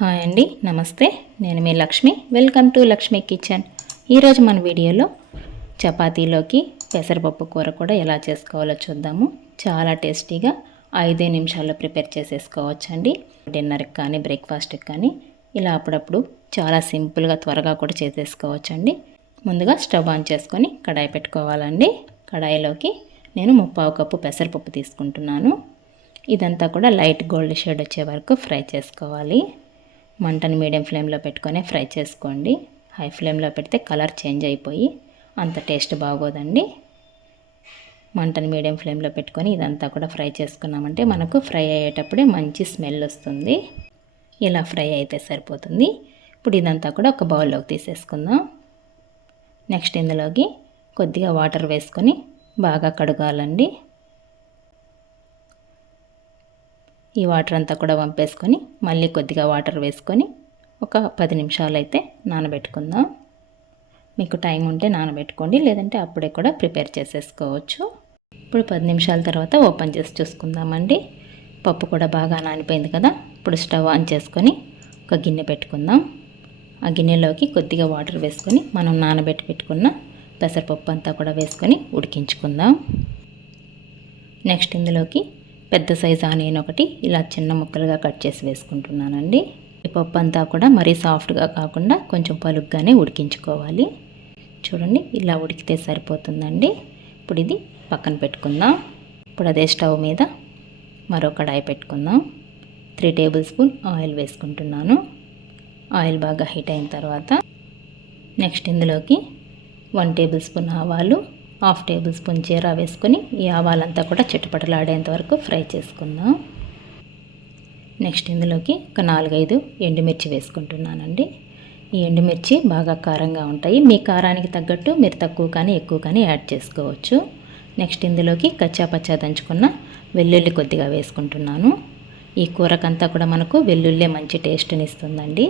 Hi అండి నమస్తే. నేను మీ Lakshmi. Welcome to Lakshmi kitchen. ఈరోజు మన వీడియోలో చపాతీలోకి పెసరపప్పు కూర కూడా ఎలా చేసుకోవాలో చూద్దాము. చాలా టేస్టీగా ఐదే నిమిషాల్లో ప్రిపేర్ చేసేసుకోవచ్చండి. డిన్నర్కి కానీ బ్రేక్ఫాస్ట్కి కానీ ఇలా అప్పుడప్పుడు చాలా సింపుల్గా త్వరగా కూడా చేసేసుకోవచ్చండి. ముందుగా స్టవ్ ఆన్ చేసుకొని కడాయి పెట్టుకోవాలండి. కడాయిలోకి నేను ముప్పావు కప్పు పెసరపప్పు తీసుకుంటున్నాను. ఇదంతా కూడా లైట్ గోల్డ్ షేడ్ వచ్చే వరకు ఫ్రై చేసుకోవాలి. మంటను మీడియం ఫ్లేమ్లో పెట్టుకొని ఫ్రై చేసుకోండి. హై ఫ్లేమ్లో పెడితే కలర్ చేంజ్ అయిపోయి అంత టేస్ట్ బాగోదండి. మంటను మీడియం ఫ్లేమ్లో పెట్టుకొని ఇదంతా కూడా ఫ్రై చేసుకున్నామంటే మనకు ఫ్రై అయ్యేటప్పుడే మంచి స్మెల్ వస్తుంది. ఇలా ఫ్రై అయితే సరిపోతుంది. ఇప్పుడు ఇదంతా కూడా ఒక బౌల్లోకి తీసేసుకుందాం. నెక్స్ట్ ఇందులోకి కొద్దిగా వాటర్ వేసుకొని బాగా కడగాలండి. ఈ వాటర్ అంతా కూడా పంపేసుకొని మళ్ళీ కొద్దిగా వాటర్ వేసుకొని ఒక పది నిమిషాలు అయితే నానబెట్టుకుందాం. మీకు టైం ఉంటే నానబెట్టుకోండి లేదంటే అప్పుడే కూడా ప్రిపేర్ చేసేసుకోవచ్చు. ఇప్పుడు పది నిమిషాల తర్వాత ఓపెన్ చేసి చూసుకుందామండి. పప్పు కూడా బాగా నానిపోయింది కదా ఇప్పుడు స్టవ్ ఆన్ చేసుకొని ఒక గిన్నె పెట్టుకుందాం. ఆ గిన్నెలోకి కొద్దిగా వాటర్ వేసుకొని మనం నానబెట్టి పెట్టుకున్న పెసరపప్పు అంతా కూడా వేసుకొని ఉడికించుకుందాం. నెక్స్ట్ ఇందులోకి పెద్ద సైజు ఆనియన్ ఒకటి ఇలా చిన్న ముక్కలుగా కట్ చేసి వేసుకుంటున్నానండి. ఈ పప్పు అంతా కూడా మరీ సాఫ్ట్గా కాకుండా కొంచెం పలుగ్గానే ఉడికించుకోవాలి. చూడండి ఇలా ఉడికితే సరిపోతుందండి. ఇప్పుడు ఇది పక్కన పెట్టుకుందాం. ఇప్పుడు అదే స్టవ్ మీద మరో కడాయి పెట్టుకుందాం. త్రీ టేబుల్ స్పూన్ ఆయిల్ వేసుకుంటున్నాను. ఆయిల్ బాగా హీట్ అయిన తర్వాత నెక్స్ట్ ఇందులోకి వన్ టేబుల్ స్పూన్ ఆవాలు హాఫ్ టేబుల్ స్పూన్ జీరా వేసుకొని ఈ ఆవాలంతా కూడా చిట్టుపటలాడేంత వరకు ఫ్రై చేసుకుందాం. నెక్స్ట్ ఇందులోకి ఒక నాలుగైదు ఎండుమిర్చి వేసుకుంటున్నానండి. ఈ ఎండుమిర్చి బాగా కారంగా ఉంటాయి. మీ కారానికి తగ్గట్టు మీరు తక్కువ కానీ ఎక్కువ కానీ యాడ్ చేసుకోవచ్చు. నెక్స్ట్ ఇందులోకి కచ్చా పచ్చా దంచుకున్న వెల్లుల్లి కొద్దిగా వేసుకుంటున్నాను. ఈ కూరకంతా కూడా మనకు వెల్లుల్లి మంచి టేస్ట్ని ఇస్తుందండి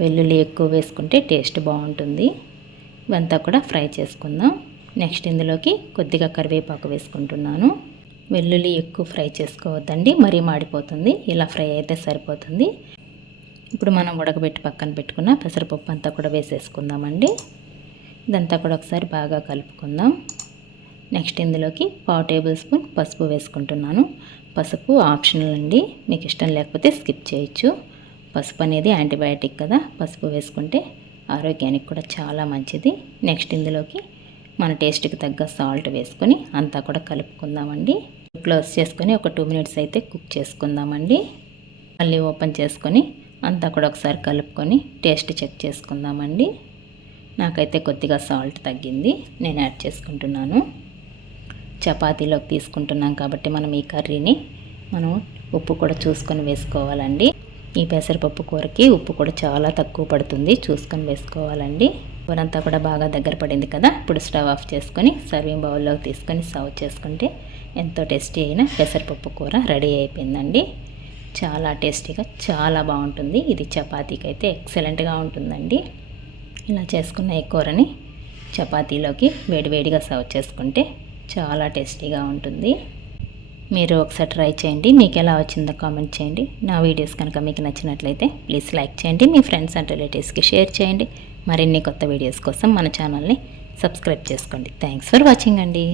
వెల్లుల్లి ఎక్కువ వేసుకుంటే టేస్ట్ బాగుంటుంది. ఇవంతా కూడా ఫ్రై చేసుకుందాం. నెక్స్ట్ ఇందులోకి కొద్దిగా కరివేపాకు వేసుకుంటున్నాను. వెల్లుల్లి ఎక్కువ ఫ్రై చేసుకోవద్దండి మరీ మాడిపోతుంది. ఇలా ఫ్రై అయితే సరిపోతుంది. ఇప్పుడు మనం ఉడకబెట్టి పక్కన పెట్టుకున్న పెసరపప్పు అంతా కూడా వేసేసుకుందామండి. ఇదంతా కూడా ఒకసారి బాగా కలుపుకుందాం. నెక్స్ట్ ఇందులోకి పావు టేబుల్ స్పూన్ పసుపు వేసుకుంటున్నాను. పసుపు ఆప్షనల్ అండి మీకు ఇష్టం లేకపోతే స్కిప్ చేయొచ్చు. పసుపు అనేది యాంటీబయాటిక్ కదా పసుపు వేసుకుంటే ఆరోగ్యానికి కూడా చాలా మంచిది. నెక్స్ట్ ఇందులోకి మన టేస్ట్కి తగ్గ సాల్ట్ వేసుకొని అంతా కూడా కలుపుకుందామండి. క్లోజ్ చేసుకొని ఒక టూ మినిట్స్ అయితే కుక్ చేసుకుందామండి. మళ్ళీ ఓపెన్ చేసుకొని అంతా కూడా ఒకసారి కలుపుకొని టేస్ట్ చెక్ చేసుకుందామండి. నాకైతే కొద్దిగా సాల్ట్ తగ్గింది. నేను యాడ్ చేసుకుంటున్నాను. చపాతీలోకి తీసుకుంటున్నాం కాబట్టి మనం ఈ కర్రీని మనం ఉప్పు కూడా చూసుకొని వేసుకోవాలండి. ఈ పెసరపప్పు కూరకి ఉప్పు కూడా చాలా తక్కువ పడుతుంది. చూసుకొని వేసుకోవాలండి. కూరంతా కూడా బాగా దగ్గర పడింది కదా. ఇప్పుడు స్టవ్ ఆఫ్ చేసుకొని సర్వింగ్ బౌల్లోకి తీసుకొని సర్వ్ చేసుకుంటే ఎంతో టేస్టీ అయిన పెసరపప్పు కూర రెడీ అయిపోయిందండి. చాలా టేస్టీగా చాలా బాగుంటుంది. ఇది చపాతీకి అయితే ఎక్సలెంట్గా ఉంటుందండి. ఇలా చేసుకున్న ఈ కూరని చపాతీలోకి వేడివేడిగా సర్వ్ చేసుకుంటే చాలా టేస్టీగా ఉంటుంది. మీరు ఒకసారి ట్రై చేయండి. మీకు ఎలా వచ్చిందో కామెంట్ చేయండి. నా వీడియోస్ కనుక మీకు నచ్చినట్లయితే ప్లీజ్ లైక్ చేయండి. మీ ఫ్రెండ్స్ అండ్ రిలేటివ్స్కి షేర్ చేయండి. మరిన్ని కొత్త వీడియోస్ కోసం మన ఛానల్ని సబ్స్క్రైబ్ చేసుకోండి. థ్యాంక్స్ ఫర్ వాచింగ్ అండి.